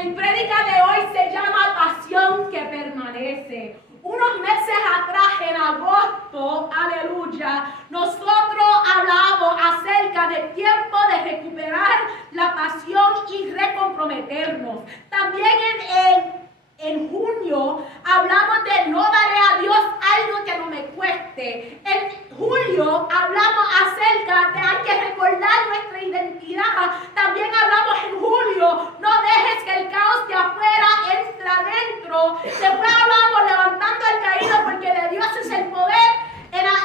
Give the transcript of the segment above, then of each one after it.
El prédica de hoy se llama Pasión que permanece. Unos meses atrás, en agosto, aleluya, nosotros hablamos acerca del tiempo de recuperar la pasión y recomprometernos. También en junio hablamos de no daré a Dios algo que no me cueste. En julio hablamos acerca de hay que recordar nuestra identidad. También hablamos en julio, no dejes que el caos de afuera entre adentro. Después hablamos levantando al caído porque de Dios es el poder.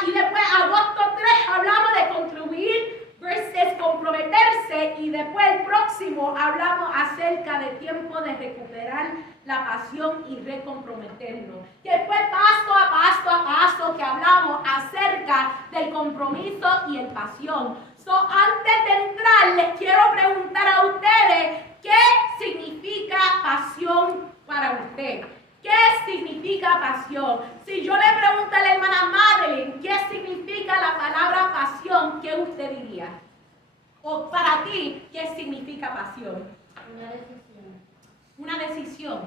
Y después agosto 3 hablamos de contribuir versus comprometerse, y después el próximo hablamos acerca del tiempo de recuperar la pasión y recomprometernos. Y después paso a paso que hablamos acerca del compromiso y el pasión. Antes de entrar, les quiero preguntar a ustedes, ¿qué significa pasión para usted? ¿Qué significa pasión? Si yo le pregunto a la hermana Madeline, ¿qué significa la palabra pasión? ¿Qué usted diría? O para ti, ¿qué significa pasión? Una decisión. Una decisión.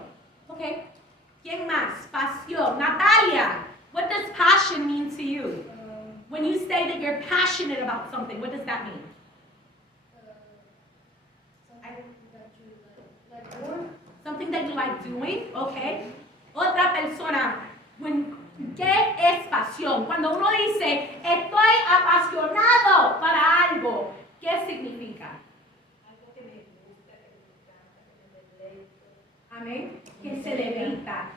Ok. ¿Quién más? Pasión. Natalia, what does passion mean to you? When you say that you're passionate about something, what does that mean? Something that you like doing, okay. Otra persona, ¿qué es pasión? Cuando uno dice, estoy apasionado para algo, ¿qué significa? Algo que me gusta, que me encanta, que me deleita. Amén. Que se deleita.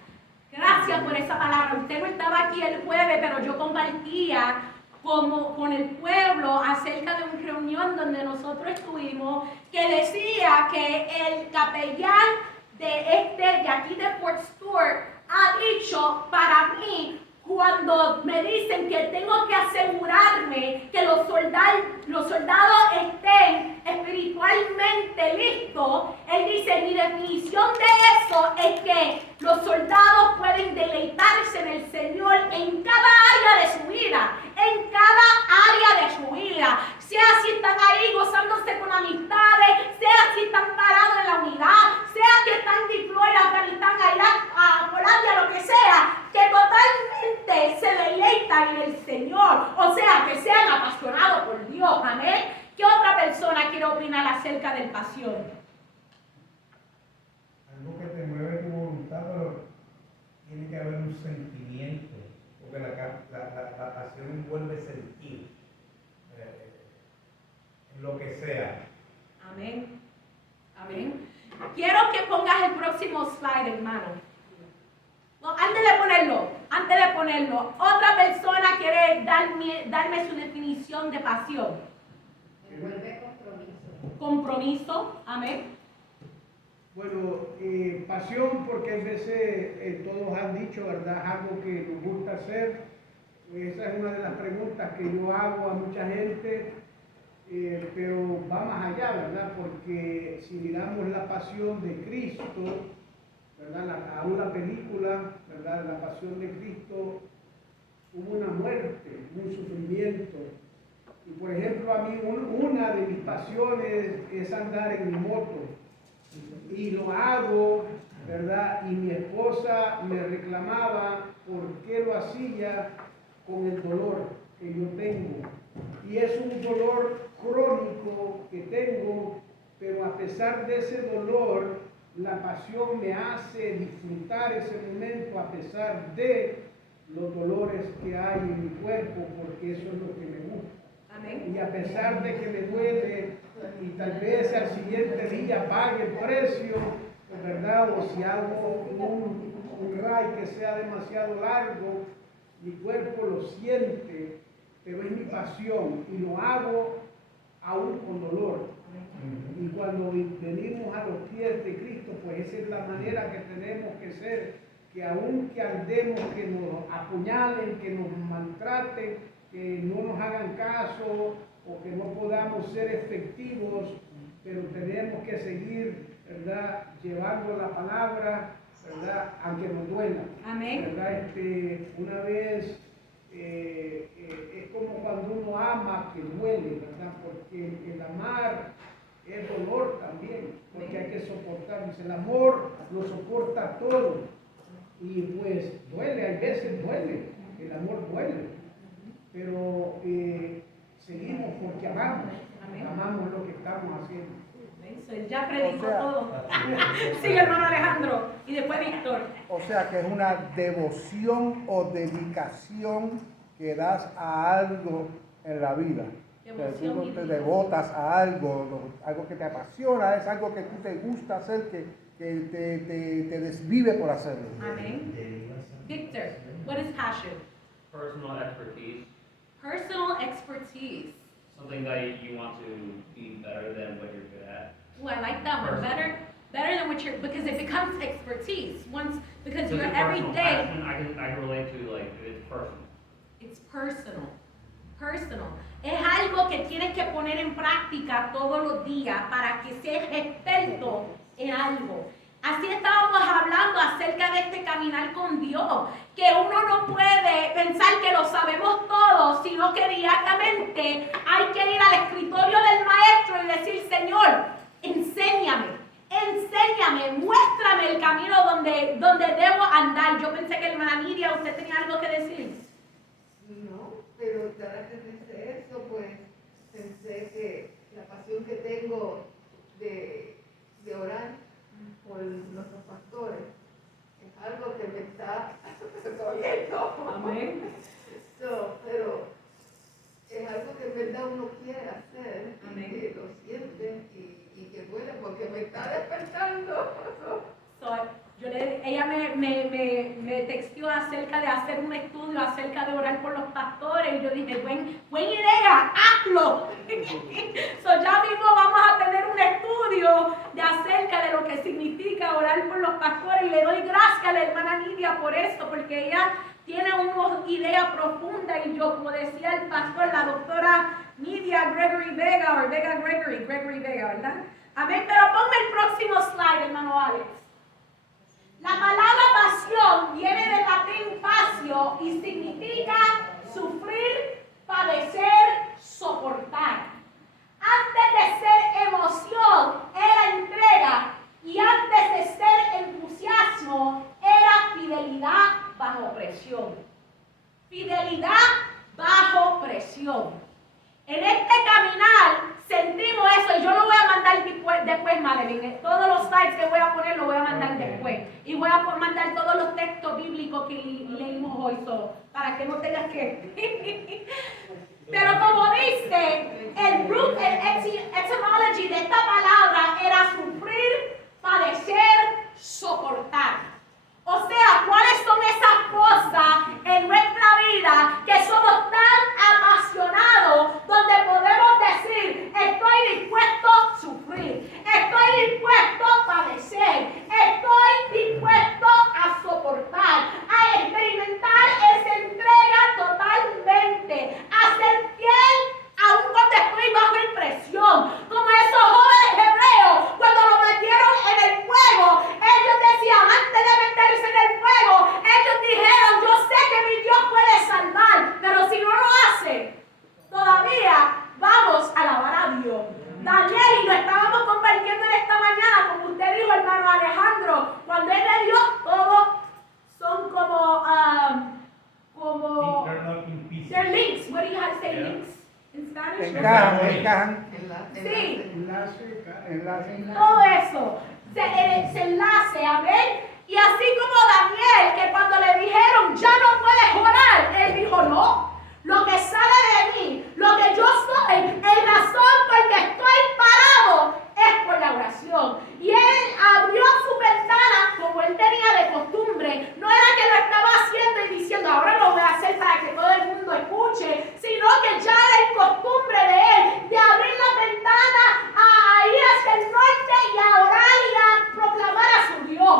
Gracias por esa palabra. Usted no estaba aquí el jueves, pero yo compartía con el pueblo acerca de una reunión donde nosotros estuvimos, que decía que el capellán de aquí de Fort Stewart ha dicho para mí, cuando me dicen que tengo que asegurarme que los soldados estén espiritualmente listos, él dice, mi definición de eso es que los soldados pueden deleitarse en el Señor en cada área de su vida, sea si están ahí gozándose con amistades, sea si están parados en la unidad, sea que están en Deploy, Afganistán, Irak, Polonia, lo que sea, que totalmente se deleitan en el Señor, o sea, que sean apasionados por Dios, amén. ¿Qué otra persona quiere opinar acerca del pasión? Algo que te mueve tu voluntad, pero tiene que haber un sentimiento, porque la pasión envuelve sentir, en lo que sea. Amén. Amén. Quiero que pongas el próximo slide, hermano. No, antes de ponerlo, otra persona quiere darme su definición de pasión. Envuelve compromiso. Compromiso, amén. Bueno, pasión, porque a veces todos han dicho, ¿verdad? Algo que nos gusta hacer. Esa es una de las preguntas que yo hago a mucha gente, pero va más allá, ¿verdad? Porque si miramos la pasión de Cristo, ¿verdad? Aún la película, ¿verdad? La pasión de Cristo, hubo una muerte, un sufrimiento. Y por ejemplo, a mí una de mis pasiones es andar en mi moto. Y lo hago, ¿verdad? Y mi esposa me reclamaba por qué lo hacía con el dolor que yo tengo. Y es un dolor crónico que tengo, pero a pesar de ese dolor, la pasión me hace disfrutar ese momento a pesar de los dolores que hay en mi cuerpo, porque eso es lo que me gusta. Amén. Y a pesar de que me duele, y tal vez al siguiente día pague el precio, ¿verdad? O si hago un ride que sea demasiado largo, mi cuerpo lo siente, pero es mi pasión y lo hago aún con dolor. Y cuando venimos a los pies de Cristo, pues esa es la manera que tenemos que ser, que aún que andemos, que nos apuñalen, que nos maltraten, que no nos hagan caso o que no podamos ser efectivos, pero tenemos que seguir, ¿verdad? Llevando la palabra, ¿verdad? Aunque nos duela. Amén. ¿Verdad? Una vez es como cuando uno ama que duele, ¿verdad? Porque el amar es dolor también, porque hay que soportar. Dice, el amor lo soporta todo. Y pues duele, hay veces duele, el amor duele. Pero seguimos porque amamos, Amén. amamos lo que estamos haciendo. So, él ya predicó O sea- todo. Sigue, hermano Alejandro. Y después Víctor. O sea que es una devoción o dedicación que das a algo en la vida. O sea, tú no te devotas a algo, algo que te apasiona, es algo que tú te gusta hacer, que te desvive por hacerlo. Amén. Victor, what is passion? Personal expertise, Personal expertise. something that you want to be better than what you're good at. Ooh, I like that one. Personal. Better than what you're, because it becomes expertise. Because So you're it's every personal. day, Passion, I can relate to, like, it's personal. it's personal. Personal. Es algo que tienes que poner en práctica todos los días para que seas experto en algo. Así estábamos hablando acerca de este caminar con Dios, que uno no puede pensar que lo sabemos todo, sino que diariamente hay que ir al escritorio del maestro y decir, Señor, enséñame, muéstrame el camino donde debo andar. Yo pensé que hermana Nidia, usted tenía algo que decir. No, pero ahora que dice eso, pues pensé que la pasión que tengo de orar por nuestros pastores es algo que me está oyendo. Amén. Pero es algo que en verdad uno quiere hacer, Amén. y que lo siente y que duele porque me está despertando. Ella me texteó acerca de hacer un estudio acerca de orar por los pastores y yo dije, buena idea, hazlo. Ya mismo vamos a tener un estudio de acerca de lo que significa orar por los pastores y le doy gracias a la hermana Nidia por esto, porque ella tiene una idea profunda y yo, como decía el pastor, la doctora Nidia Gregory Vega, Gregory Vega, ¿verdad? Amén, pero ponme el próximo slide, hermano Alex. La palabra pasión viene del latín pasio y significa sufrir, padecer, soportar. Antes de ser emoción era entrega y antes de ser entusiasmo era fidelidad bajo presión. Fidelidad bajo presión. En este caminar sentimos eso y yo lo voy a mandar después, Madeline. Todos los slides que voy a poner los voy a mandar después. Y voy a mandar todos los textos bíblicos que leímos hoy, para que no tengas que... Pero como dice, el root, el etymology de esta palabra era sufrir, padecer, soportar. O sea, ¿cuáles son esas cosas en nuestra vida que somos tan apasionados donde podemos decir, estoy dispuesto a sufrir, estoy dispuesto a padecer, estoy dispuesto a soportar, a experimentar esa entrega totalmente, a ser fiel aun cuando estoy bajo presión, como esos jóvenes hebreos cuando lo metieron en el fuego, ellos decían, antes de meterse en el fuego, ellos dijeron, yo sé que mi Dios puede salvar, pero si no lo hace, todavía vamos a alabar a Dios. Daniel, y lo estábamos compartiendo en esta mañana, como usted dijo, hermano Alejandro, cuando él ve Dios, todos son como Eternal in peace. they're links. What do you have to say, Yeah. links in Spanish? Encajan. Sí. Enlace. Todo eso se enlace, amén. Y así como Daniel, que cuando le dijeron ya no puedes orar, él dijo no, lo que sale de mí, lo que yo soy, el razón por que estoy parado es por la oración. Y él abrió su ventana como él tenía de costumbre. No era que lo estaba haciendo y diciendo ahora lo voy a hacer para que todo el mundo escuche, sino que ya era costumbre de él de abrir la ventana a ir hacia el norte y a orar y a proclamar a su Dios.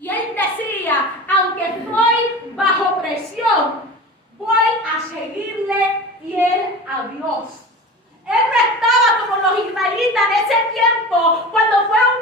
Y él decía, aunque estoy bajo presión, voy a seguirle fiel a Dios. Él no estaba como los israelitas en ese tiempo, cuando fueron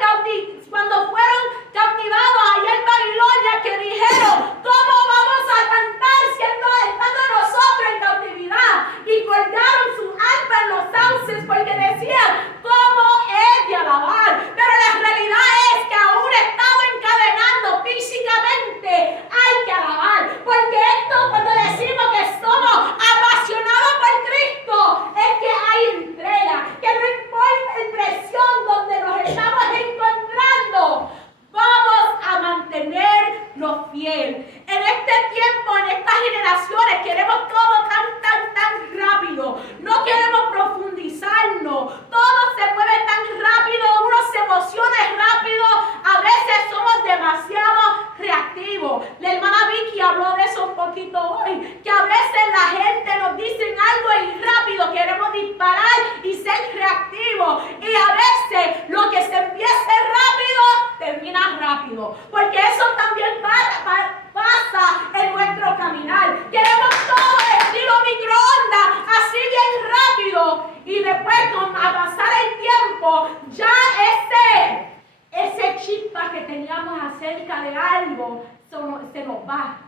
enseñamos acerca de algo, se nos va.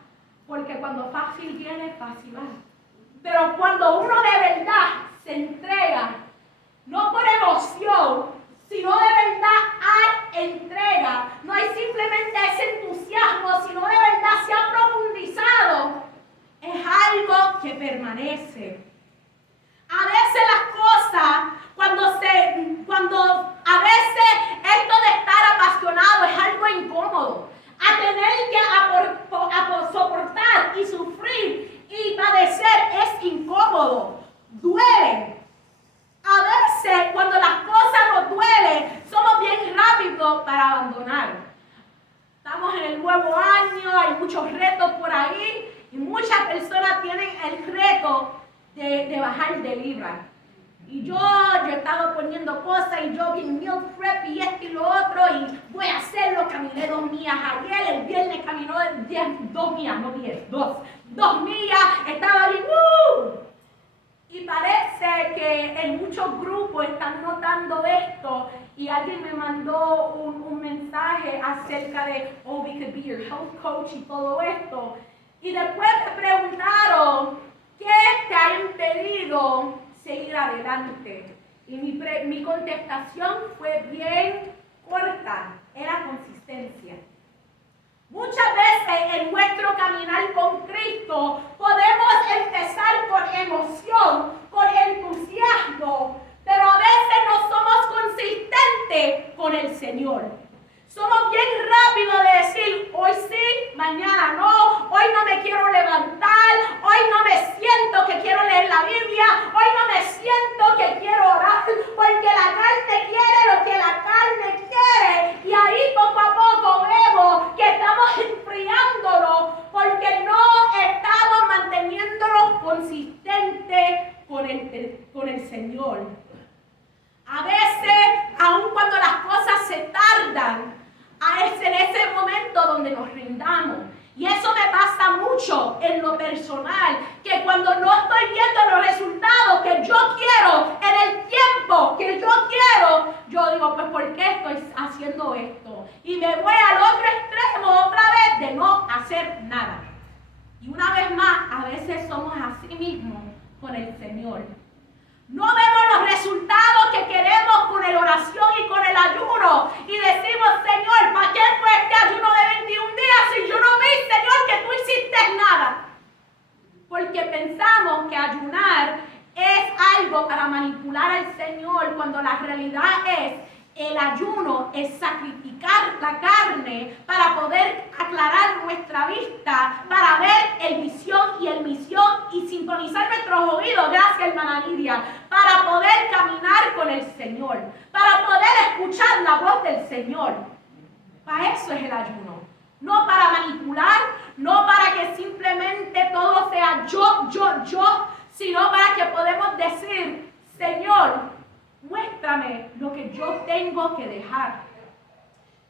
Porque cuando fácil viene, fácil va. Pero cuando uno de verdad se entrega, no por emoción, sino de verdad hay entrega, no hay simplemente ese entusiasmo, sino de verdad se ha profundizado, es algo que permanece. A veces las cosas, cuando a veces esto de estar apasionado es algo incómodo, a tener que soportar y sufrir y padecer es incómodo, duele. A veces cuando las cosas nos duelen, somos bien rápidos para abandonar. Estamos en el nuevo año, hay muchos retos por ahí y muchas personas tienen el reto de bajar de libra. Y yo he estado poniendo cosas y yo bien meal prep y esto y lo otro y voy a hacerlo. Caminé 2 millas ayer, el viernes caminó 2 millas, no 10, 2 millas, estaba bien, Y parece que en muchos grupos están notando esto y alguien me mandó un mensaje acerca de, we could be your health coach y todo esto. Y después me preguntaron, ¿qué te ha impedido seguir adelante? Y mi contestación fue bien corta, era consistencia. Muchas veces en nuestro caminar con Cristo podemos empezar con emoción, con entusiasmo, pero a veces no somos consistentes con el Señor. Somos bien rápidos de decir, hoy sí, mañana no, hoy no me quiero levantar, hoy no me siento que quiero leer la Biblia, hoy no me siento que quiero orar, porque la carne quiere lo que la carne quiere. Y ahí poco a poco vemos que estamos enfriándonos porque no estamos manteniéndonos consistentes con el Señor. A veces, aun cuando las cosas se tardan, es en ese momento donde nos rindamos. Y eso me pasa mucho en lo personal, que cuando no estoy viendo los resultados que yo quiero, en el tiempo que yo quiero, yo digo, pues ¿por qué estoy haciendo esto? Y me voy al otro extremo otra vez de no hacer nada. Y una vez más, a veces somos así mismos con el Señor. No vemos los resultados que queremos con la oración y con el ayuno. Y decimos, Señor, ¿para qué fue este ayuno de 21 días si yo no vi, Señor, que tú hiciste nada? Porque pensamos que ayunar es algo para manipular al Señor, cuando la realidad es, el ayuno es sacrificar la carne para poder aclarar nuestra vista, para ver el visión y el misión y sintonizar nuestros oídos, gracias hermana Lidia, para poder caminar con el Señor, para poder escuchar la voz del Señor. Para eso es el ayuno, no para manipular, no para que simplemente todo sea yo, sino para que podamos decir, Señor, muéstrame lo que yo tengo que dejar.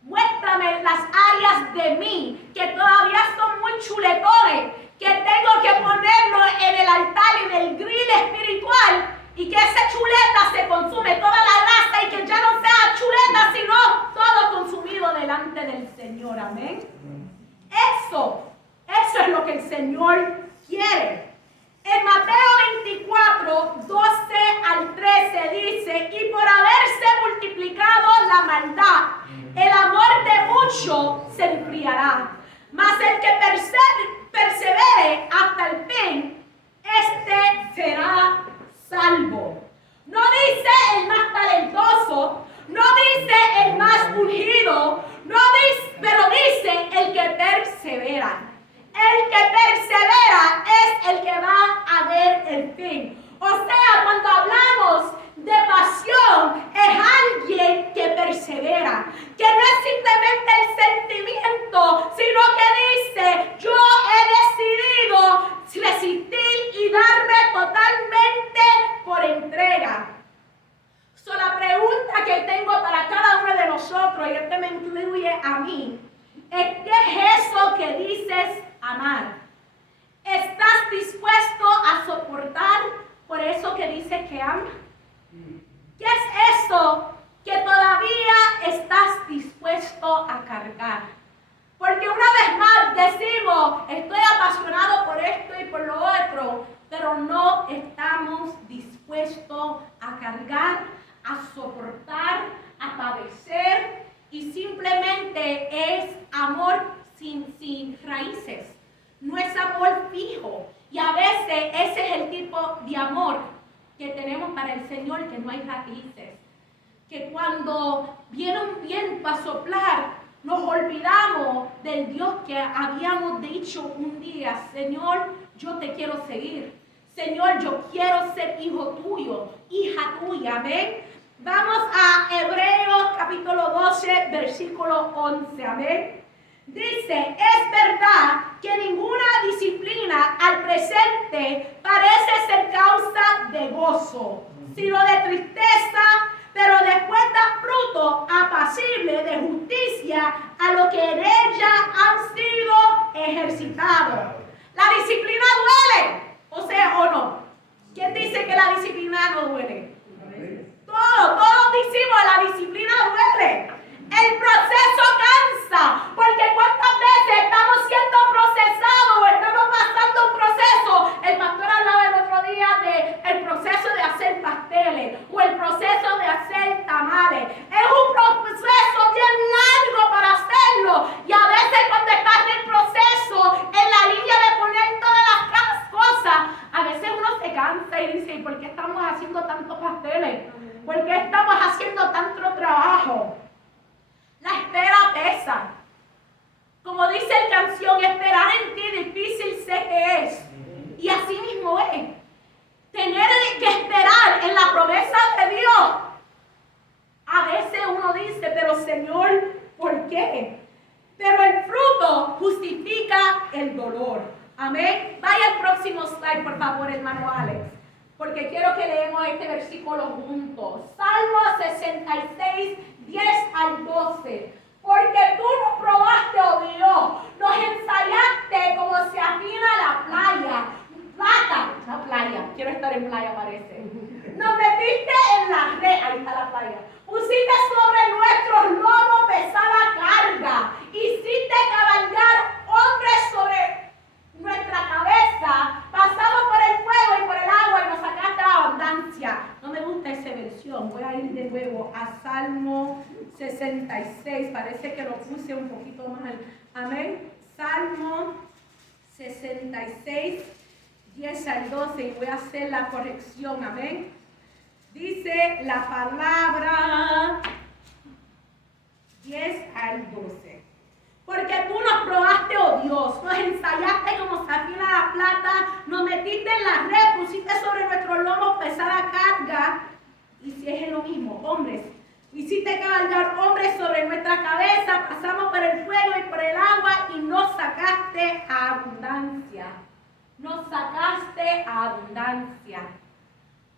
Muéstrame las áreas de mí que todavía son muy chuletones, que tengo que ponerlo en el altar, en el grill espiritual, y que esa chuleta se consume toda la grasa y que ya no sea chuleta, sino todo consumido delante del Señor. Amén. Eso es lo que el Señor quiere. En Mateo 24, 12 al 13 dice, y por haberse multiplicado la maldad, el amor de muchos se enfriará, mas el que persevere hasta el fin, este será salvo. No dice el más talentoso, no dice el más ungido, pero dice el que persevera. El que persevera es el que va a ver el fin. O sea, cuando hablamos de pasión, es alguien que persevera, que no es simplemente el sentimiento, sino que dice, yo he decidido resistir y darme totalmente por entrega. So, la pregunta que tengo para cada uno de nosotros, y esto me incluye a mí, es ¿qué es eso que dices amar? ¿Estás dispuesto a soportar por eso que dices que amas? ¿Qué es eso que todavía estás dispuesto a cargar? dispuesto a cargar, a soportar, a padecer, y simplemente es amor sin raíces. No es amor fijo. Y a veces ese es el tipo de amor que tenemos para el Señor, que no hay raíces. Que cuando viene un viento a soplar, nos olvidamos del Dios que habíamos dicho un día: Señor, yo te quiero seguir. Señor, yo quiero ser hijo tuyo, hija tuya. Amén. Vamos a Hebreos capítulo 12, versículo 11. Amén. Dice: es verdad que ninguna disciplina al presente parece ser causa de gozo, sino de tristeza, pero después da fruto apacible de justicia a lo que en ella han sido ejercitados. La disciplina duele, o sea, o no. ¿Quién dice que la disciplina no duele? Todos decimos la disciplina duele. El proceso cansa, porque cuántas veces estamos siendo procesados o estamos pasando un proceso. El pastor hablaba el otro día del proceso de hacer pasteles o el proceso de hacer tamales. Es un proceso bien largo para hacerlo, y a veces cuando estás en el proceso, en la línea de poner todas las cosas, a veces uno se cansa y dice: ¿por qué estamos haciendo tantos pasteles? ¿Por qué estamos haciendo tanto trabajo? La espera pesa. Como dice la canción, esperar en ti difícil sé que es. Y así mismo es. Tener que esperar en la promesa de Dios. A veces uno dice: pero Señor, ¿por qué? Pero el fruto justifica el dolor. Amén. Vaya al próximo slide, por favor, hermano Alex, porque quiero que leemos este versículo juntos. Salmo 66, 10 al 12. Porque tú nos probaste, oh Dios, nos ensayaste como se afina la playa. La playa, quiero estar en playa, parece. Nos metiste en la red, ahí está la playa. Pusiste sobre nuestros lomos pesada carga. Hiciste cabalgar hombres sobre nuestra cabeza. Pasamos por el fuego y por el agua y nos sacaste la abundancia. No me gusta esa versión. Voy a ir de nuevo a Salmo 66. Parece que lo puse un poquito mal. Amén. Salmo 66, 10 al 12. Y voy a hacer la corrección. Amén. Dice la palabra 10 al 12. Porque tú nos probaste, oh Dios, nos ensayaste como se afina la plata, nos metiste en la red, pusiste sobre nuestros lomos pesada carga. Y si es lo mismo, hombres, hiciste cabalgar hombres sobre nuestra cabeza, pasamos por el fuego y por el agua y nos sacaste a abundancia. Nos sacaste a abundancia.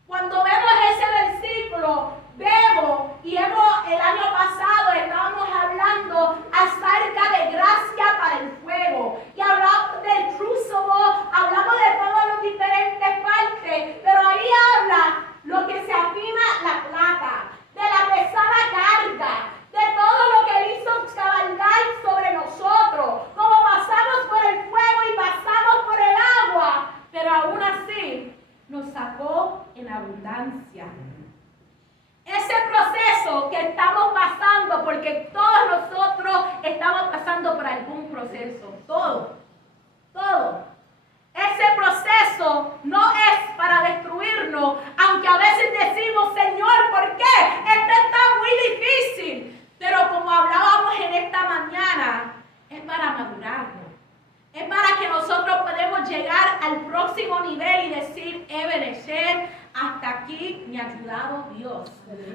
Cuando vemos ese versículo, vemos, y el año pasado estábamos hablando acerca de gracia para el fuego. Y hablamos del crucible, hablamos de todas las diferentes partes, pero ahí habla lo que se afina la plata, de la pesada carga, de todo lo que Él hizo cabalgar sobre nosotros, como pasamos por el fuego y pasamos por el agua, pero aún así nos sacó en abundancia. Ese proceso que estamos pasando, porque todos nosotros estamos pasando por algún proceso, todo. Ese proceso no es para destruirnos, aunque a veces decimos: Señor, ¿por qué? Esto está muy difícil. Pero como hablábamos en esta mañana, es para madurarnos. Es para que nosotros podamos llegar al próximo nivel y decir: Ebenezer, hasta aquí me ha ayudado Dios.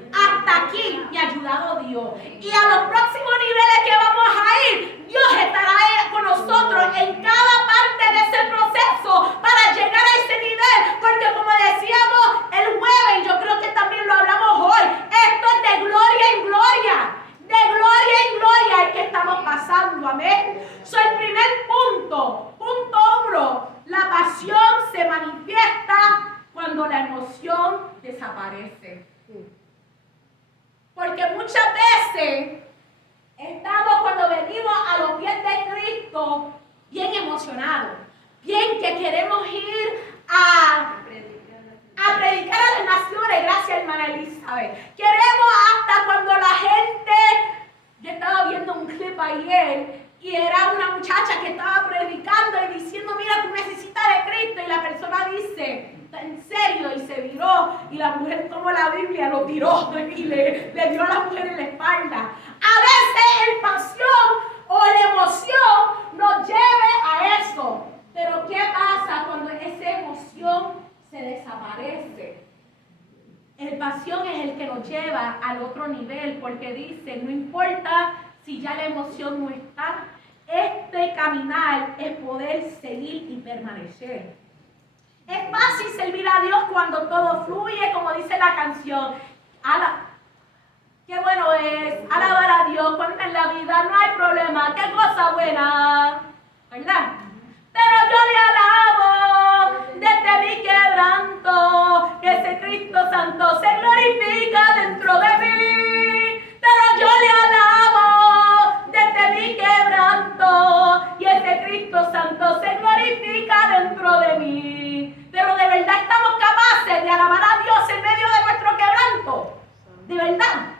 Hasta aquí me ha ayudado Dios. Y a los próximos niveles que vamos a ir, Dios estará con nosotros en cada parte de ese proceso para llegar a ese nivel. Porque como decíamos el jueves, y yo creo que también lo hablamos hoy, esto es de gloria en gloria. De gloria en gloria es que estamos pasando, amén. El primer punto 1, la pasión se manifiesta cuando la emoción desaparece. Porque muchas veces Y era una muchacha que estaba predicando y diciendo, mira, tú necesitas de Cristo. Y la persona dice, ¿en serio? Y se viró. Y la mujer tomó la Biblia, lo tiró y le dio a la mujer en la espalda. A veces el pasión o la emoción nos lleve a eso. Pero ¿qué pasa cuando esa emoción se desaparece? El pasión es el que nos lleva al otro nivel, porque dice, no importa si ya la emoción no está, este caminar es poder seguir y permanecer. Es fácil servir a Dios cuando todo fluye, como dice la canción. Qué bueno es alabar a Dios cuando en la vida no hay problema. Qué cosa buena, ¿verdad? Pero yo le alabo desde mi quebranto, que ese Cristo Santo se glorifica dentro de mí. Pero yo le alabo desde mi quebranto, y ese Cristo Santo se glorifica dentro de mí. Pero de verdad estamos capaces de alabar a Dios en medio de nuestro quebranto. De verdad.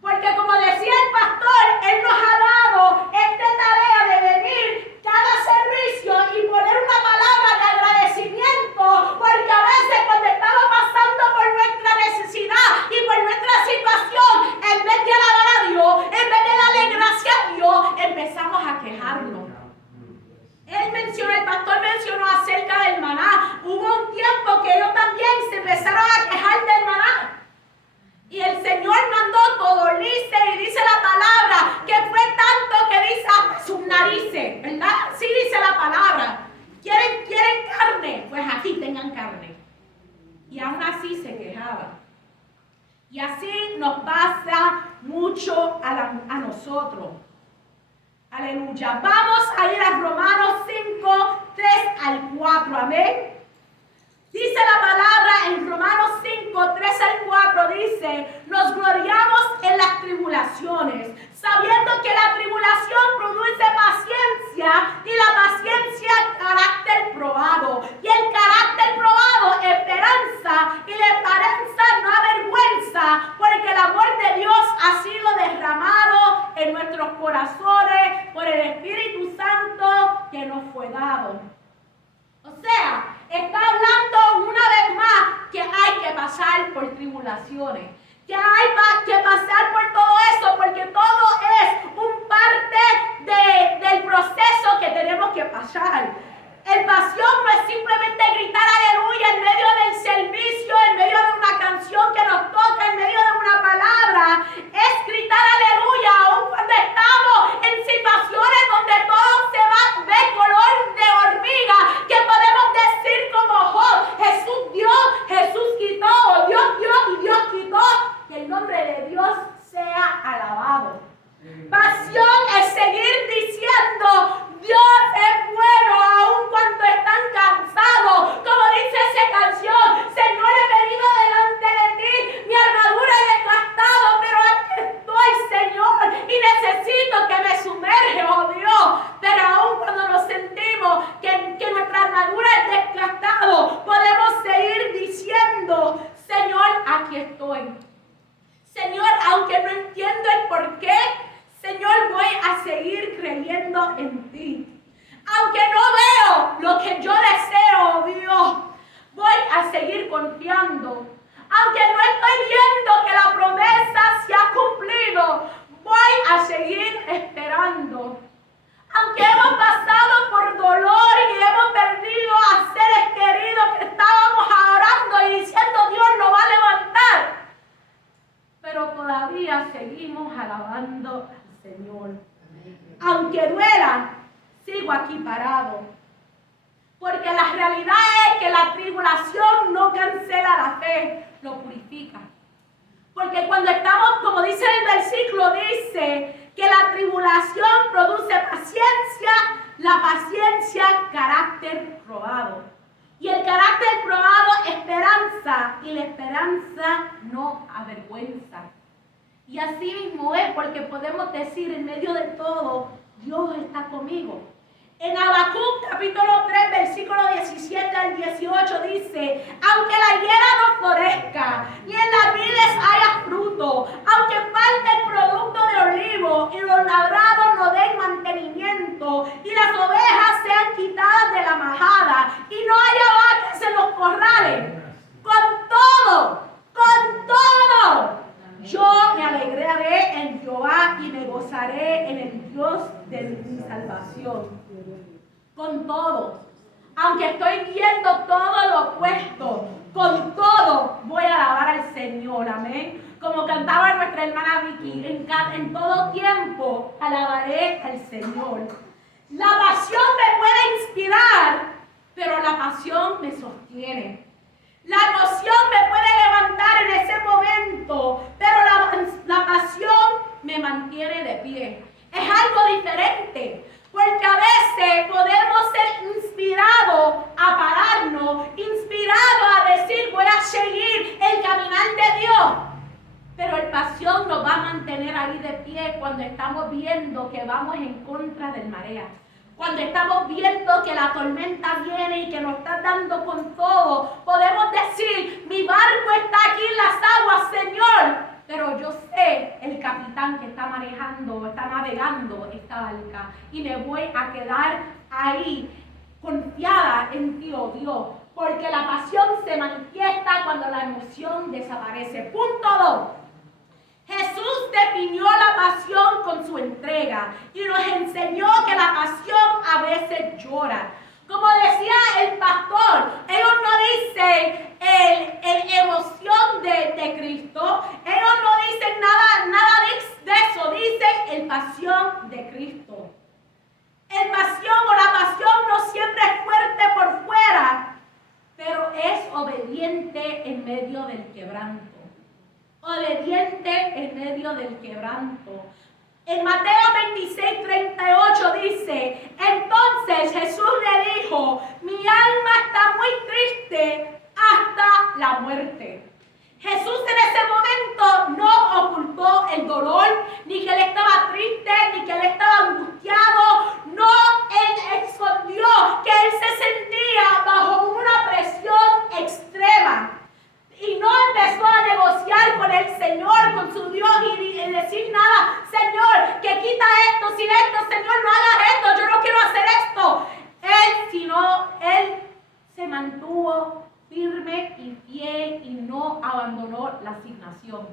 Porque como decía el pastor, Él nos ha dado esta tarea de venir cada servicio y poner una palabra de agradecimiento, porque a veces cuando estamos pasando por nuestra necesidad y por nuestra situación, en vez de alabar a Dios, en vez de darle gracias a Dios, empezamos a quejarnos. El pastor mencionó acerca del maná. Hubo un tiempo que ellos también se empezaron a quejar del maná. Y el Señor mandó todo, dice la palabra, que fue tanto que dice hasta sus narices, ¿verdad? Sí dice la palabra. ¿Quieren carne? Pues aquí tengan carne. Y aún así se quejaba. Y así nos pasa mucho a nosotros. Aleluya. Vamos a ir a Romanos 5, 3 al 4. Amén. Dice la palabra en Romanos 5, 3 al 4, dice, nos gloriamos en las tribulaciones, sabiendo que la tribulación produce paciencia, y la paciencia carácter probado, y el carácter probado esperanza, y la esperanza no avergüenza, porque el amor de Dios ha sido derramado en nuestros corazones por el Espíritu Santo que nos fue dado. O sea, está hablando una vez más que hay que pasar por tribulaciones, que hay que pasar por todo eso, porque todo es un parte del proceso que tenemos que pasar. El pasión no es simplemente gritar aleluya en medio del servicio, en medio de una canción que nos toca, en medio de una palabra. Es gritar aleluya aun cuando estamos en situaciones donde todo se ve color de hormiga, que podemos decir como Job, Jesús dio, Jesús quitó, Dios dio y Dios quitó. Que el nombre de Dios sea alabado. Pasión es seguir diciendo, Dios es bueno aun cuando están cansados. Como dice esa canción, Señor, he venido delante de ti, mi armadura es desgastada, pero aquí estoy, Señor, y necesito que me sumerge, oh Dios. Pero aun cuando nos sentimos que nuestra armadura es desgastada, podemos seguir diciendo, Señor, aquí estoy. Señor, aunque no entiendo el por qué, Señor, voy a seguir creyendo en ti. Aunque no veo lo que yo deseo, Dios, voy a seguir confiando. Aunque no estoy viendo que la promesa se ha cumplido, voy a seguir esperando. Aunque hemos pasado por dolor y hemos perdido a seres queridos que estábamos orando y diciendo, Dios lo va a levantar, pero todavía seguimos alabando al Señor. Aunque duela, sigo aquí parado. Porque la realidad es que la tribulación no cancela la fe, lo purifica. Porque cuando estamos, como dice el versículo, dice que la tribulación produce paciencia, la paciencia carácter probado. Y el carácter probado esperanza, y la esperanza no avergüenza. Y así mismo es, porque podemos decir en medio de todo, Dios está conmigo. En Habacuc capítulo 3, versículo 17 al 18 dice, aunque la higuera no florezca, ni en las vides haya fruto, aunque falte el producto de olivo y los labrados no den mantenimiento, y no haya vacas en los corrales. Con todo, yo me alegraré en Jehová y me gozaré en el Dios de mi salvación. Con todo, aunque estoy viendo todo lo opuesto, con todo voy a alabar al Señor, amén. Como cantaba nuestra hermana Vicky, en todo tiempo alabaré al Señor. La pasión me puede inspirar, pero la pasión me sostiene. La emoción me puede levantar en ese momento, pero la pasión me mantiene de pie. Es algo diferente, porque a veces podemos ser inspirados a pararnos, inspirados a decir voy a seguir el caminar de Dios. Pero la pasión nos va a mantener ahí de pie cuando estamos viendo que vamos en contra del marea. Cuando estamos viendo que la tormenta viene y que nos está dando con todo, podemos decir, mi barco está aquí en las aguas, Señor. Pero yo sé el capitán que está manejando, está navegando esta barca. Y me voy a quedar ahí, confiada en ti, oh Dios. Porque la pasión se manifiesta cuando la emoción desaparece. Punto 2. Jesús definió la pasión con su entrega y nos enseñó que la pasión a veces llora. Como decía el pastor, ellos no dicen emoción de Cristo, ellos no dicen nada de eso, dicen el pasión de Cristo. El pasión o la pasión no siempre es fuerte por fuera, pero es obediente en medio del quebranto. Obediente en medio del quebranto. En Mateo 26:38 dice, entonces Jesús le dijo, mi alma está muy triste hasta la muerte. Jesús en ese momento no ocultó el dolor, ni que él estaba triste, ni que él estaba angustiado. No, él escondió que él se sentía bajo una presión extrema. Y no empezó a negociar con el Señor, con su Dios y decir nada. Señor, que quita esto, sin esto, Señor, no hagas esto, yo no quiero hacer esto. Él se mantuvo firme y fiel y no abandonó la asignación.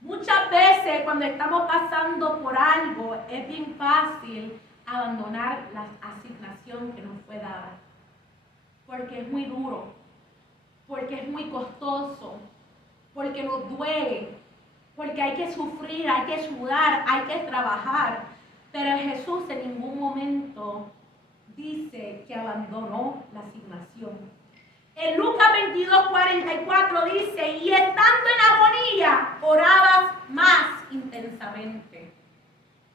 Muchas veces cuando estamos pasando por algo es bien fácil abandonar la asignación que nos fue dada. Porque es muy duro. Porque es muy costoso, porque nos duele, porque hay que sufrir, hay que sudar, hay que trabajar. Pero Jesús en ningún momento dice que abandonó la asignación. En Lucas 22:44 dice, y estando en agonía, orabas más intensamente.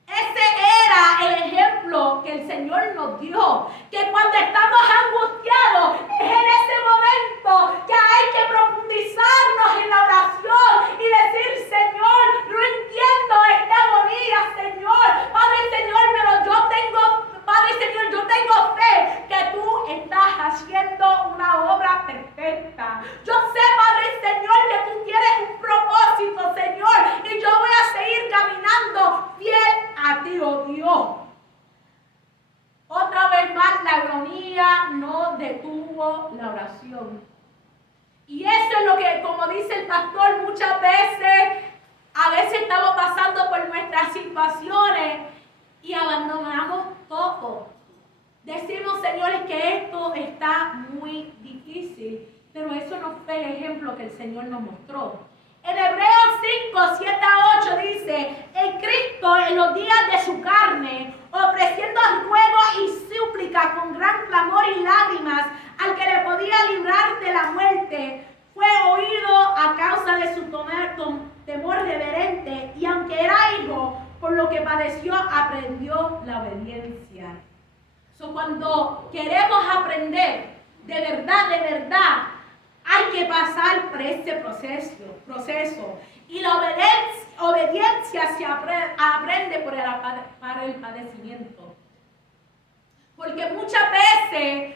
Ese era el ejemplo que el Señor nos dio, que cuando estamos angustiados, es en ese momento que hay que profundizarnos en la oración y decir, Señor, no entiendo esta agonía, Señor, Padre Señor, pero yo tengo fe que tú estás haciendo una obra perfecta. Yo sé, Padre Señor, que tú tienes un propósito, Señor, y yo voy a seguir caminando fiel a ti, oh Dios. Otra vez más, la agonía no detuvo la oración. Y eso es lo que, como dice el pastor, muchas veces, a veces estamos pasando por nuestras situaciones y abandonamos todo. Decimos, señores, que esto está muy difícil, pero eso no fue el ejemplo que el Señor nos mostró. En Hebreos 5:7-8 dice, en Cristo en los días de su carne, ofreciendo ruego y súplica con gran clamor y lágrimas al que le podía librar de la muerte, fue oído a causa de su temor reverente, y aunque era hijo, por lo que padeció, aprendió la obediencia. Cuando queremos aprender, de verdad, hay que pasar por este proceso. Y la obediencia se aprende por el padecimiento. Porque muchas veces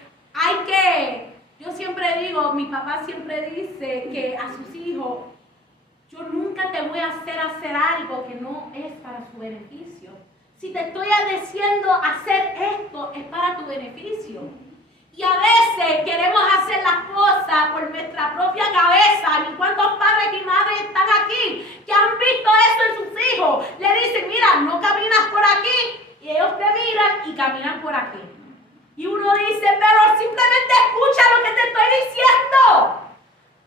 yo siempre digo, mi papá siempre dice que a sus hijos, yo nunca te voy a hacer algo que no es para su beneficio. Si te estoy diciendo hacer esto, es para tu beneficio. Y a veces queremos hacer las cosas por nuestra propia cabeza. ¿Y cuántos padres y madres están aquí que han visto eso en sus hijos? Le dicen, mira, no caminas por aquí. Y ellos te miran y caminan por aquí. Y uno dice, pero simplemente escucha lo que te estoy diciendo.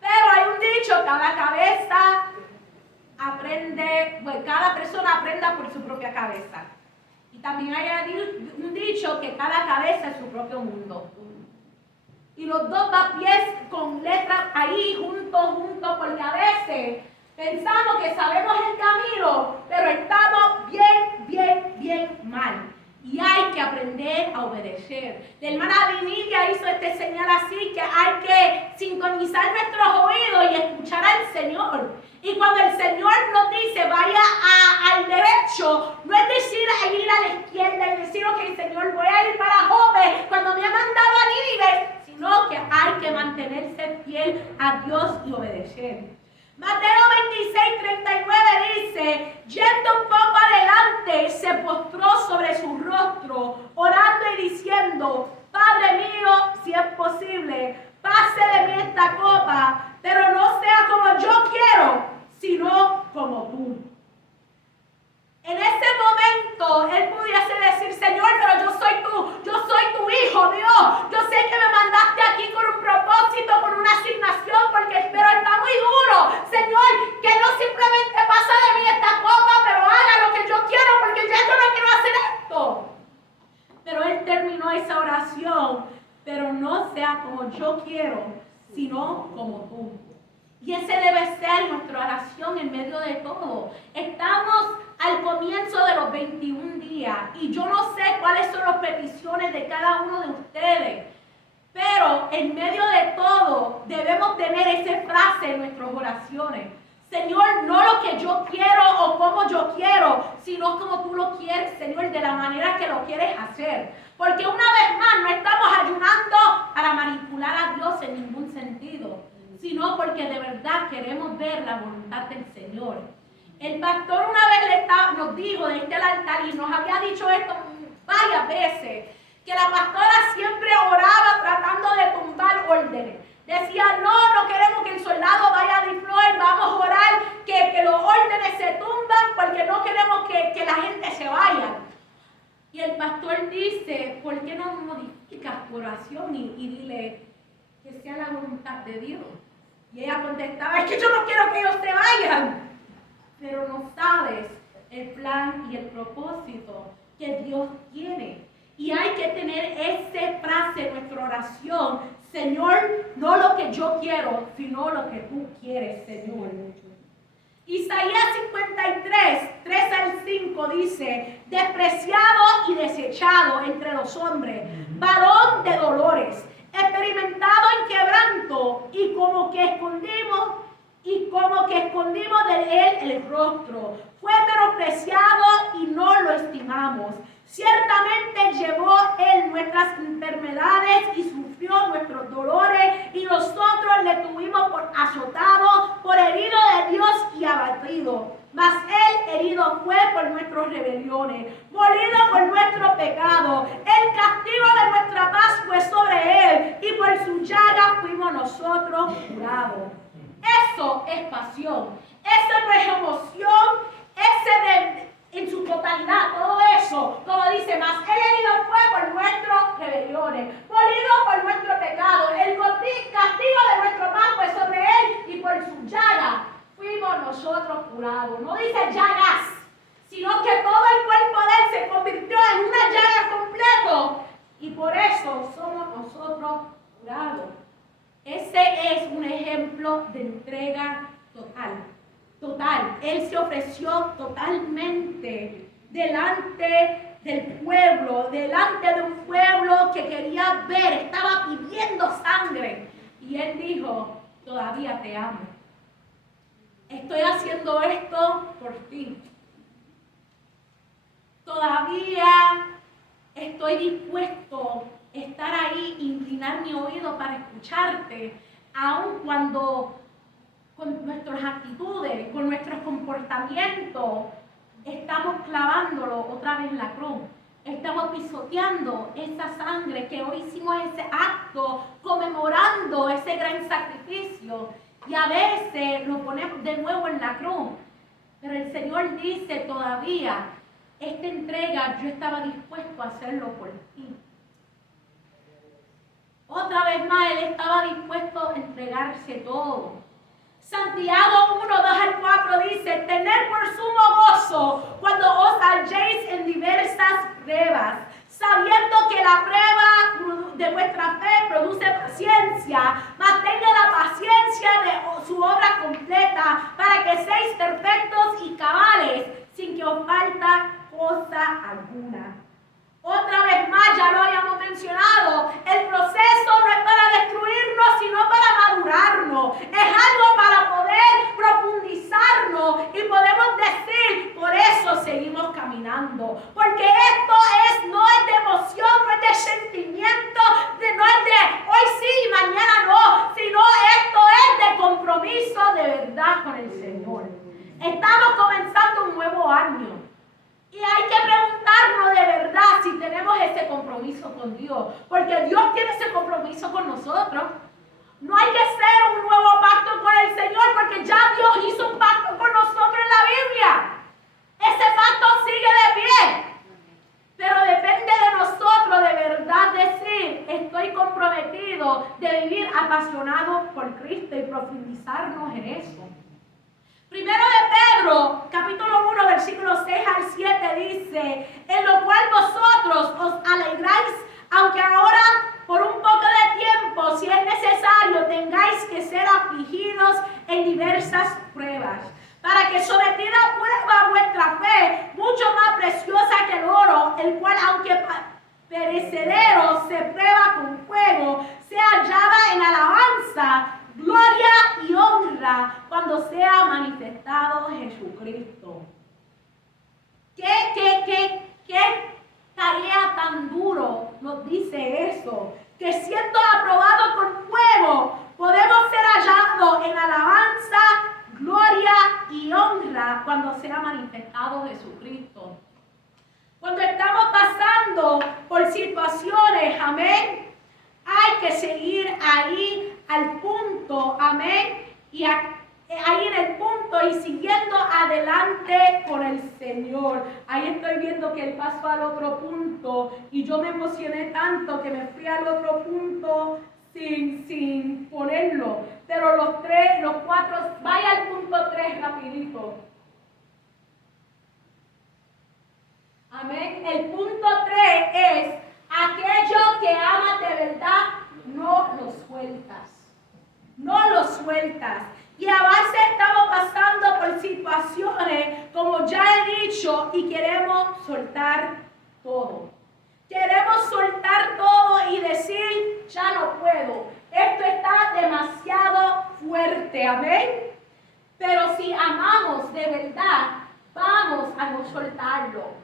Pero hay un dicho, cada cabeza aprende, pues cada persona aprenda por su propia cabeza. Y también hay un dicho que cada cabeza es su propio mundo. Y los dos van pies con letras ahí juntos, porque a veces pensamos que sabemos el camino, pero estamos bien mal. Y hay que aprender a obedecer. La hermana Vinilia hizo este señal así, que hay que sintonizar nuestros oídos y escuchar al Señor. Y cuando el Señor nos dice, vaya al derecho, no es decir ir a la izquierda y decir, ok, Señor, voy a ir para Jope cuando me ha mandado a Nínive, sino que hay que mantenerse fiel a Dios y obedecer. Mateo 26:39 dice, yendo un poco adelante, se postró sobre su rostro, orando y diciendo, Padre mío, si es posible, pase de mí esta copa, pero no sea como yo quiero, sino como tú. En ese momento, él pudiese decir, Señor, pero yo soy tu hijo, Dios. Yo sé que me mandaste aquí con un propósito, con una asignación, pero está muy duro. Señor, que no simplemente pasa de mí esta copa, pero haga lo que yo quiero, porque ya yo no quiero hacer esto. Pero él terminó esa oración, pero no sea como yo quiero, sino como tú. Y ese debe ser nuestra oración en medio de todo. Estamos al comienzo de los 21 días y yo no sé cuáles son las peticiones de cada uno de ustedes, pero en medio de todo debemos tener esa frase en nuestras oraciones. Señor, no lo que yo quiero o como yo quiero, sino como tú lo quieres, Señor, de la manera que lo quieres hacer. Porque una vez más no estamos ayunando para manipular a Dios en ningún sentido, sino porque de verdad queremos ver la voluntad del Señor. El pastor una vez nos dijo desde el altar y nos había dicho esto varias veces, que la pastora siempre oraba tratando de tumbar órdenes. Decía, no queremos que el soldado vaya a deploy, vamos a orar que los órdenes se tumban porque no queremos que la gente se vaya. Y el pastor dice, ¿por qué no modificas tu oración y dile que sea la voluntad de Dios? Y ella contestaba, es que yo no quiero que ellos se vayan. Pero no sabes el plan y el propósito que Dios tiene. Y hay que tener esa frase en nuestra oración, Señor, no lo que yo quiero, sino lo que tú quieres, Señor. Isaías 53:3-5 dice, despreciado y desechado entre los hombres, varón de dolores, experimentado en quebranto, y como que escondimos de él el rostro. Fue menospreciado y no lo estimamos. Ciertamente llevó él nuestras enfermedades y sufrió nuestros dolores, y nosotros le tuvimos por azotado, por herido de Dios y abatido. Mas él herido fue por nuestras rebeliones, molido por nuestro pecado. El castigo de nuestra paz fue sobre él, y por su llaga fuimos nosotros curados. Eso es pasión, eso no es emoción, en su totalidad, todo eso, como dice, más el herido fue por nuestras rebeliones, molido por nuestro pecado, el castigo de nuestro mal fue sobre él, y por su llaga fuimos nosotros curados. No dice llagas, sino que todo el cuerpo de él se convirtió en una llaga completo, y por eso somos nosotros curados. Ese es un ejemplo de entrega total. Él se ofreció totalmente delante del pueblo, delante de un pueblo que quería ver, estaba pidiendo sangre. Y él dijo, todavía te amo. Estoy haciendo esto por ti. Todavía estoy dispuesto a estar ahí, inclinar mi oído para escucharte, aun cuando con nuestras actitudes, con nuestros comportamientos, estamos clavándolo otra vez en la cruz. Estamos pisoteando esa sangre que hoy hicimos ese acto conmemorando ese gran sacrificio. Y a veces lo ponemos de nuevo en la cruz. Pero el Señor dice todavía, esta entrega yo estaba dispuesto a hacerlo por ti. Otra vez más, Él estaba dispuesto a entregarse todo. Santiago 1, 2 al 4 dice, tener por sumo gozo cuando os halléis en diversas pruebas, sabiendo que la prueba de vuestra fe produce paciencia, mas tenga la paciencia de su obra completa, para que seáis perfectos y cabales, sin que os falta cosa alguna. Otra vez más, ya lo habíamos mencionado, el proceso no es para destruirnos, sino para madurarnos. Es algo para poder profundizarnos y podemos decir, por eso seguimos caminando. Porque esto no es de emoción, no es de sentimiento, no es de hoy sí y mañana no, sino esto es de compromiso de verdad con el Señor. Estamos comenzando un nuevo año. Y hay que preguntarnos de verdad si tenemos ese compromiso con Dios. Porque Dios tiene ese compromiso con nosotros. No hay que hacer un nuevo pacto con el Señor porque ya Dios hizo un pacto con nosotros en la Biblia. Ese pacto sigue de pie. Pero depende de nosotros de verdad decir, estoy comprometido de vivir apasionado por Cristo y profundizarnos en eso. Primero de Pedro, capítulo 1, versículos 6 al 7 dice, en lo cual vosotros os alegráis, aunque ahora por un poco de tiempo, si es necesario, tengáis que ser afligidos en diversas pruebas, para que sometida a prueba vuestra fe, mucho más preciosa que el oro, el cual aunque perecedero se prueba con fuego, sea hallada en alabanza, gloria y honra cuando sea manifestado Jesucristo. ¿Qué tarea tan duro nos dice eso? Que siendo aprobado con fuego, podemos ser hallados en alabanza, gloria y honra cuando sea manifestado Jesucristo. Cuando estamos pasando por situaciones, amén, hay que seguir ahí al punto, amén, y ahí en el punto y siguiendo adelante con el Señor. Ahí estoy viendo que Él pasó al otro punto y yo me emocioné tanto que me fui al otro punto sin ponerlo. Pero los cuatro, vaya al punto 3 rapidito. Amén. El punto 3 es, aquello que amas de verdad, no lo sueltas. No lo sueltas. Y a veces estamos pasando por situaciones, como ya he dicho, y queremos soltar todo. Queremos soltar todo y decir, ya no puedo. Esto está demasiado fuerte, amén. Pero si amamos de verdad, vamos a no soltarlo.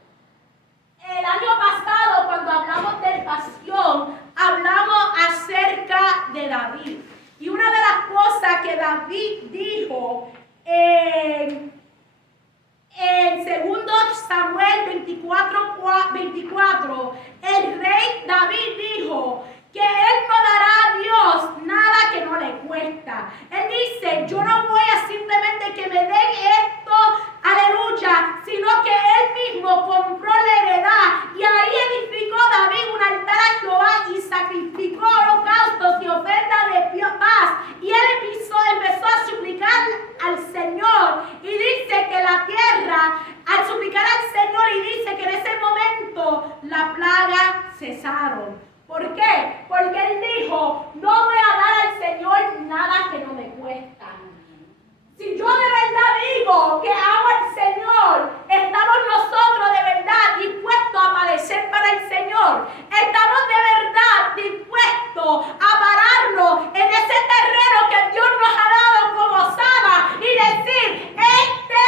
El año pasado, cuando hablamos de pasión, hablamos acerca de David. Y una de las cosas que David dijo en 2 Samuel 24, el rey David dijo que él no dará a Dios nada que no le cuesta. Él dice, yo no voy a simplemente que me den esto, aleluya, sino que él mismo compró la heredad y ahí edificó David un altar a Jehová y sacrificó holocaustos y ofrendas de paz. Y él empezó a suplicar al Señor y dice que la tierra, al suplicar al Señor, y dice que en ese momento la plaga cesaron. ¿Por qué? Porque él dijo, no voy a dar al Señor nada que no me cuesta. Si yo de verdad digo que amo al Señor, estamos nosotros de verdad dispuestos a padecer para el Señor. Estamos de verdad dispuestos a pararnos en ese terreno que Dios nos ha dado como Saba y decir, este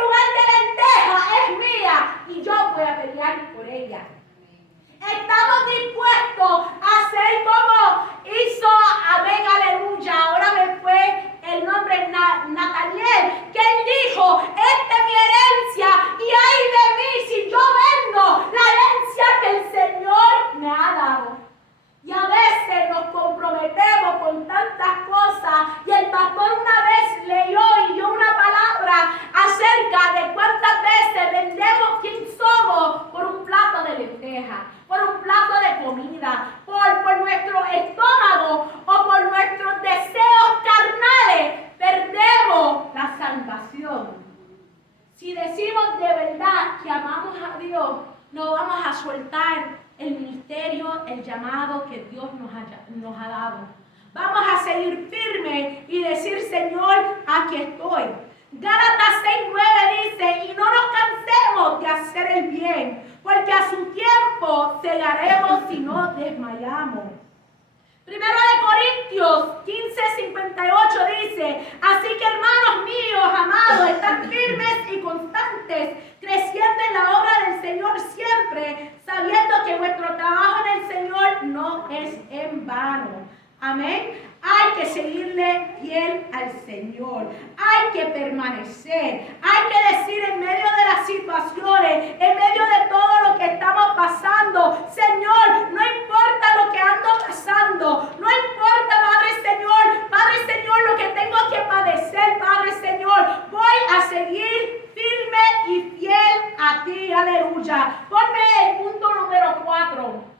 lugar de lenteja es mía y yo voy a pelear por ella. Estamos dispuestos a hacer como hizo, amén, aleluya. Ahora me fue el nombre Nataniel, que él dijo, esta es mi herencia y ay de mí si yo vendo la herencia Dios, no vamos a soltar el ministerio, el llamado que Dios nos ha dado. Vamos a seguir firmes y decir, Señor, aquí estoy. Gálatas 6:9 dice, y no nos cansemos de hacer el bien, porque a su tiempo cegaremos si no desmayamos. Primero de Corintios 15:58 dice, así que hermanos míos, amados, están firmes y constantes, creciendo en la obra del Señor siempre, sabiendo que vuestro trabajo en el Señor no es en vano. Amén. Hay que seguirle fiel al Señor. Hay que permanecer. Hay que decir en medio de las situaciones, en medio de todo lo que estamos pasando, Señor, no importa lo que ando pasando, no importa, Padre Señor, lo que tengo que padecer, Padre Señor, voy a seguir firme y fiel a ti. Aleluya. Ponme el punto número 4.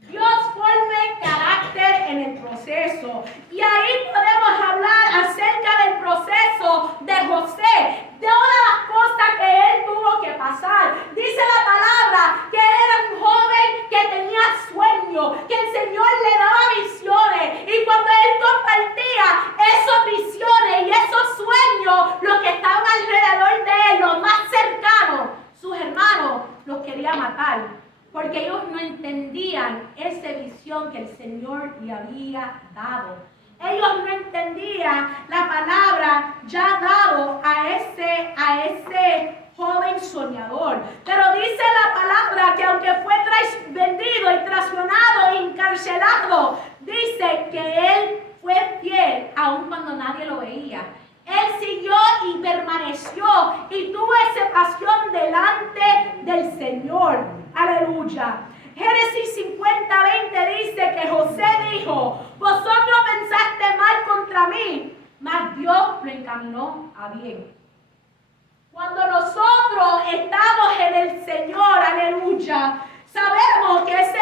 Dios forme carácter en el proceso. Y ahí podemos hablar acerca del proceso de José, de todas las cosas que él tuvo que pasar. Dice la palabra que era un joven que tenía sueños, que el Señor le daba visiones. Y cuando él compartía esas visiones y esos sueños, los que estaban alrededor de él, los más cercanos, sus hermanos, los querían matar. Porque ellos no entendían esa visión que el Señor le había dado. Ellos no entendían la palabra ya dado a ese joven soñador. Pero dice la palabra que aunque fue vendido y traicionado e encarcelado, dice que él fue fiel aun cuando nadie lo veía. Él siguió y permaneció y tuvo esa pasión delante del Señor. Aleluya. Génesis 50:20 dice que José dijo, vosotros pensaste mal contra mí, mas Dios lo encaminó a bien. Cuando nosotros estamos en el Señor, aleluya, sabemos que ese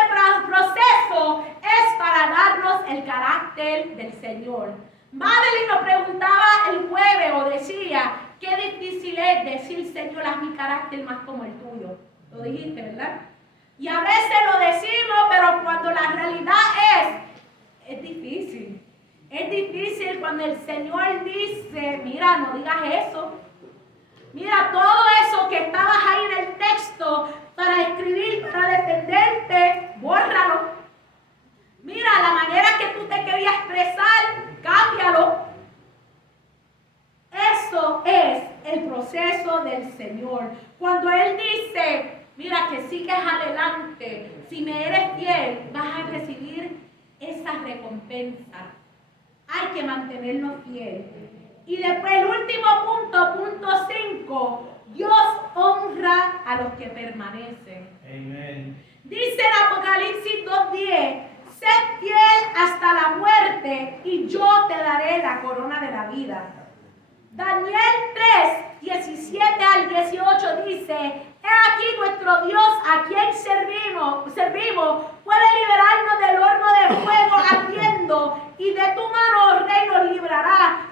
proceso es para darnos el carácter del Señor. Madeline nos preguntaba el jueves o decía, qué difícil es decir, Señor, haz mi carácter más como el tuyo. Lo dijiste, ¿verdad? Y a veces lo decimos, pero cuando la realidad es difícil. Es difícil cuando el Señor dice, mira, no digas eso. Mira, todo eso que estabas ahí en el texto para escribir, para defenderte, bórralo. Mira, la manera que tú te querías expresar, cámbialo. Eso es el proceso del Señor. Cuando Él dice, mira, que sigues adelante, si me eres fiel, vas a recibir esa recompensa. Hay que mantenernos fieles. Y después el último punto 5, Dios honra a los que permanecen. Amen. Dice en Apocalipsis 2:10, sed fiel hasta la muerte y yo te daré la corona de la vida. Daniel 3:17 al 18 dice, he aquí nuestro Dios a quien servimos, puede liberarnos del horno de fuego ardiendo, y de tu mano, oh rey, nos librará.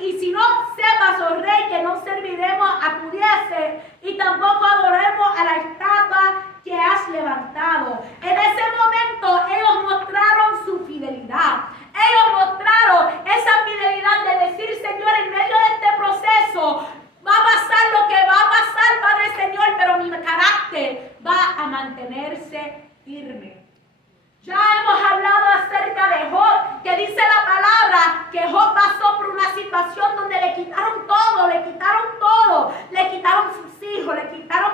Y si no sepas, oh rey, que no serviremos a tu dioses, y tampoco adoremos a la estatua que has levantado. En ese momento ellos mostraron su fidelidad. Ellos mostraron esa fidelidad de decir, Señor, en medio de este proceso va a pasar lo que va a pasar, Padre Señor, pero mi carácter va a mantenerse firme. Ya hemos hablado acerca de Job, que dice la palabra que Job pasó por una situación donde le quitaron todo, le quitaron sus hijos, le quitaron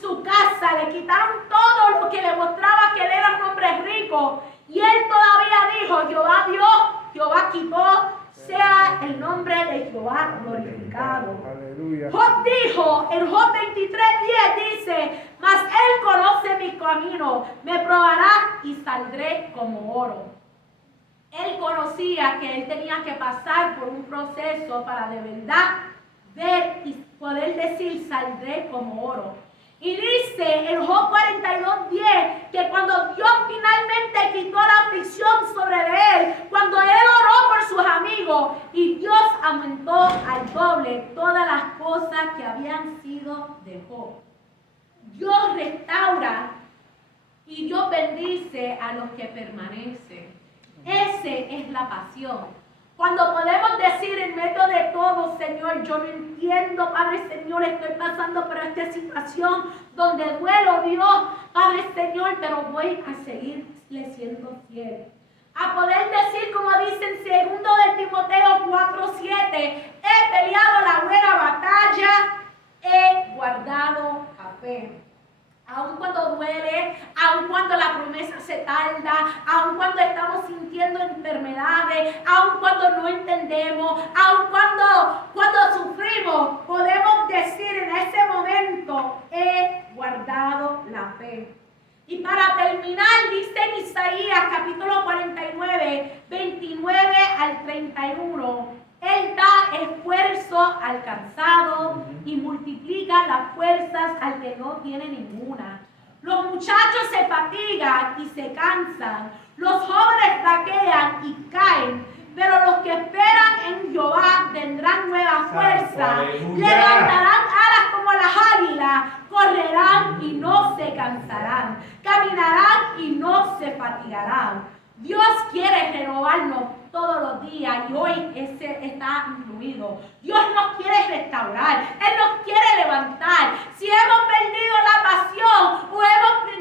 su casa, le quitaron todo lo que le mostraba que él era un hombre rico. Y él todavía dijo, Jehová dio, Jehová quitó, sea el nombre de Jehová glorificado. Aleluya. Job dijo, en Job 23:10 dice, mas él conoce mi camino, me probará y saldré como oro. Él conocía que él tenía que pasar por un proceso para de verdad ver y poder decir, saldré como oro. Y dice en Job 42:10 que cuando Dios finalmente quitó la aflicción sobre él, cuando él oró por sus amigos, y Dios aumentó al doble todas las cosas que habían sido de Job. Dios restaura y Dios bendice a los que permanecen. Esa es la pasión. Cuando podemos decir en medio de todo, Señor, yo no entiendo, Padre Señor, estoy pasando por esta situación donde duelo, Dios, Padre Señor, pero voy a seguirle siendo fiel. A poder decir, como dice en 2 de Timoteo 4:7, he peleado la buena batalla, he guardado la fe. Aun cuando duele, aun cuando la promesa se tarda, aun cuando estamos sintiendo enfermedades, aun cuando no entendemos, aun cuando sufrimos, podemos decir en ese momento, he guardado la fe. Y para terminar, dice en Isaías capítulo 49, 29 al 31, Él da esfuerzo al cansado y multiplica las fuerzas al que no tiene ninguna. Los muchachos se fatigan y se cansan, los jóvenes flaquean y caen, pero los que esperan en Jehová tendrán nueva fuerza, Aleluya. levantarán alas como las águilas, correrán y no se cansarán, caminarán y no se fatigarán. Dios quiere renovarnos todos los días y hoy ese está incluido. Dios nos quiere restaurar, Él nos quiere levantar. Si hemos perdido la pasión o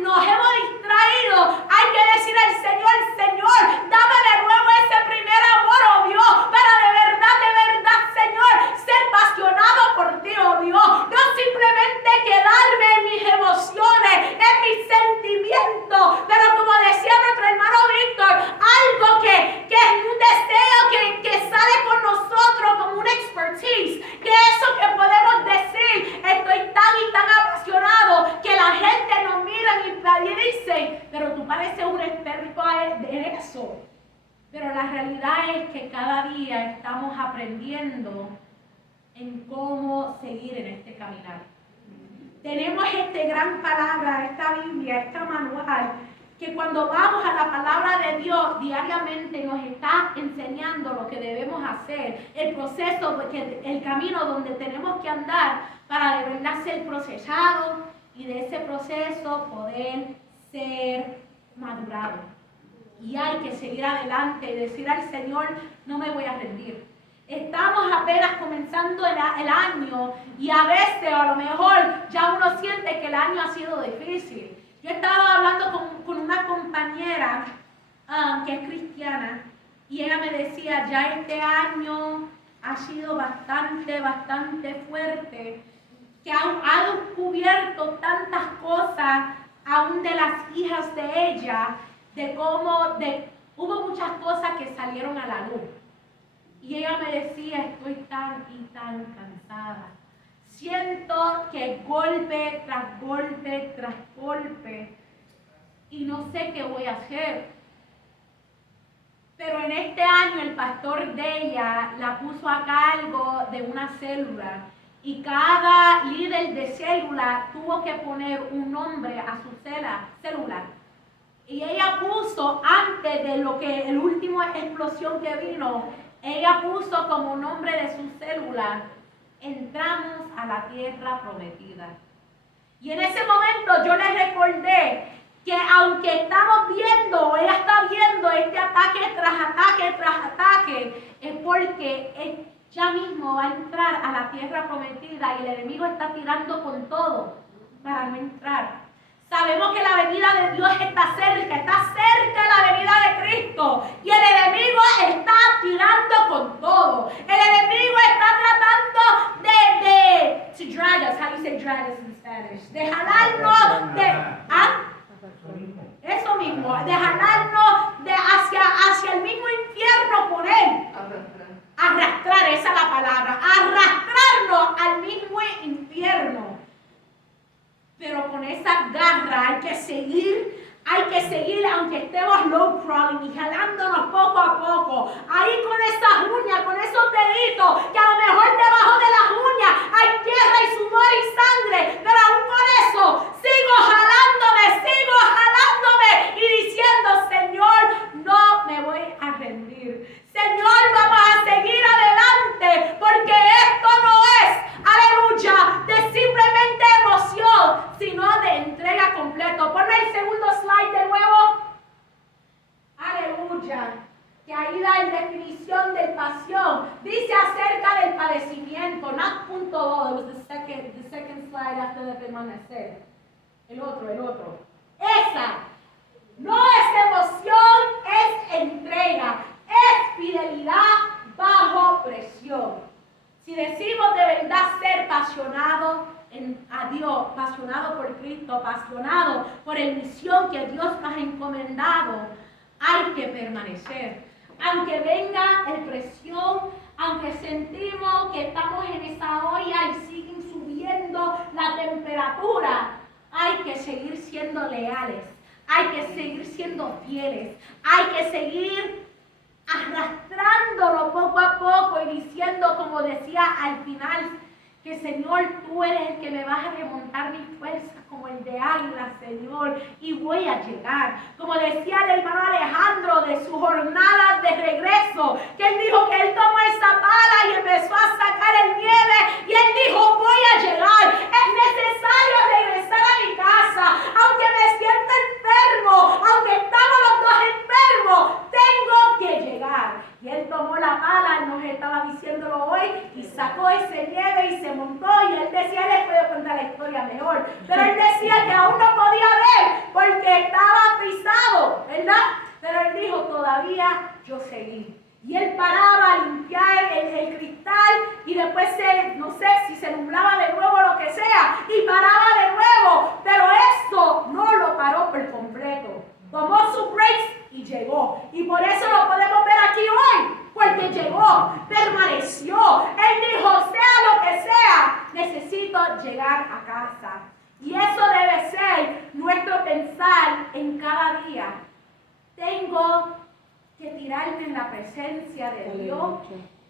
nos hemos distraído, hay que decir al Señor, Señor, dame de nuevo ese primer amor, oh Dios, para de verdad, Señor, ser apasionado por ti, oh Dios. No simplemente quedarme en mis emociones, en mis sentimientos, pero como decía nuestro hermano Víctor, algo que es un deseo que sale con nosotros como un expertise, que eso que podemos decir, estoy tan y tan apasionado que la gente nos mira y dice, pero tú pareces un experto en eso. Pero la realidad es que cada día estamos aprendiendo en cómo seguir en este caminar. Tenemos esta gran palabra, esta Biblia, este manual, que cuando vamos a la palabra de Dios diariamente nos está enseñando lo que debemos hacer, el proceso, el camino donde tenemos que andar para de verdad ser procesados y de ese proceso poder ser madurados. Y hay que seguir adelante y decir al Señor, no me voy a rendir. Estamos apenas comenzando el año y a veces, a lo mejor, ya uno siente que el año ha sido difícil. Yo estaba hablando con una compañera que es cristiana y ella me decía, ya este año ha sido bastante fuerte, que ha descubierto tantas cosas, aún de las hijas de ella, hubo muchas cosas que salieron a la luz. Y ella me decía, estoy tan y tan cansada. Siento que golpe tras golpe tras golpe y no sé qué voy a hacer. Pero en este año el pastor de ella la puso a cargo de una célula y cada líder de célula tuvo que poner un nombre a su célula. Y ella puso, antes de lo que el último explosión que vino, ella puso como nombre de su célula, entramos a la tierra prometida. Y en ese momento yo le recordé que aunque estamos viendo, ella está viendo este ataque tras ataque, es porque ella mismo va a entrar a la tierra prometida y el enemigo está tirando con todo para no entrar. Sabemos que la venida de Dios está cerca la venida de Cristo. Y el enemigo está tirando con todo. El enemigo está tratando to drag us. How do you say drag us in Spanish? De jalarnos eso mismo, de jalarnos hacia el mismo infierno con él. Arrastrar, esa es la palabra. Arrastrarnos al mismo infierno. Pero con esa garra hay que seguir aunque estemos low crawling y jalándonos poco a poco. Ahí con esas uñas, con esos deditos, que a lo mejor debajo de las uñas hay tierra y sudor y sangre, pero aún con eso sigo jalándome y diciendo, Señor, no me voy a rendir. Señor, vamos a seguir adelante, porque esto no es, aleluya, de simplemente emoción, sino de que ahí da en definición de pasión. Dice acerca del padecimiento, not punto 2, it was the second slide after the permanecer. El otro. Esa no es emoción, es entrega, es fidelidad bajo presión. Si decimos de verdad ser apasionado a Dios, apasionado por Cristo, apasionado por la misión que Dios nos ha encomendado, hay que permanecer. Aunque venga la presión, aunque sentimos que estamos en esa olla y siguen subiendo la temperatura, hay que seguir siendo leales, hay que seguir siendo fieles, hay que seguir arrastrándolo poco a poco y diciendo, como decía al final, que Señor, tú eres el que me vas a remontar mis fuerzas como el de águila, Señor, y voy a llegar. Como decía el hermano Alejandro de su jornada de regreso, que él dijo que él tomó esa pala y empezó a sacar el nieve, y él dijo, voy a llegar, es necesario regresar a mi casa, aunque me sienta enfermo, aunque estamos los dos enfermos, tengo que llegar. Y él tomó la pala, él nos estaba diciéndolo hoy, y sacó ese nieve y se montó, y él decía, les puedo contar la historia mejor, pero él decía que aún no podía ver porque estaba frisado, ¿verdad? Pero él dijo, todavía yo seguí. Y él paraba a limpiar el cristal y después no sé si se nublaba de nuevo o lo que sea, y paraba de nuevo, pero esto no lo paró por completo. Tomó su break y llegó. Y por eso lo podemos ver aquí hoy, porque llegó, permaneció. Él dijo, sea lo que sea, necesito llegar a casa. Y eso debe ser nuestro pensar en cada día. Tengo que tirarme en la presencia de Dios.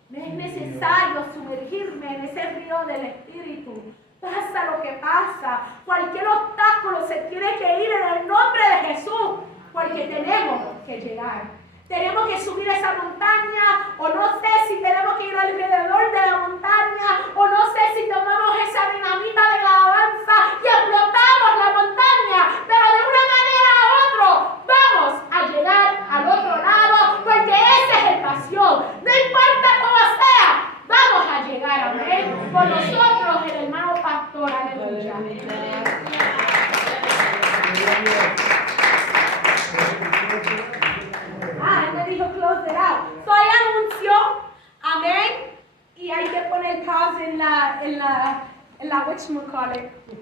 No es necesario sumergirme en ese río del Espíritu. Pasa lo que pasa, cualquier obstáculo se tiene que ir en el nombre de Jesús, porque tenemos que llegar. Tenemos que subir esa montaña, o no sé si tenemos que ir alrededor de la montaña, o no sé si tomamos esa dinamita de la alabanza y explotamos la montaña, pero de una manera u otra vamos a llegar al otro lado, porque esa es el pasión. No importa cómo sea, vamos a llegar, amén. Por nosotros, el hermano pastor, aleluya. Él me dijo close it out. Soy anuncio, amén. Y hay que poner pause en la whatchamacallit.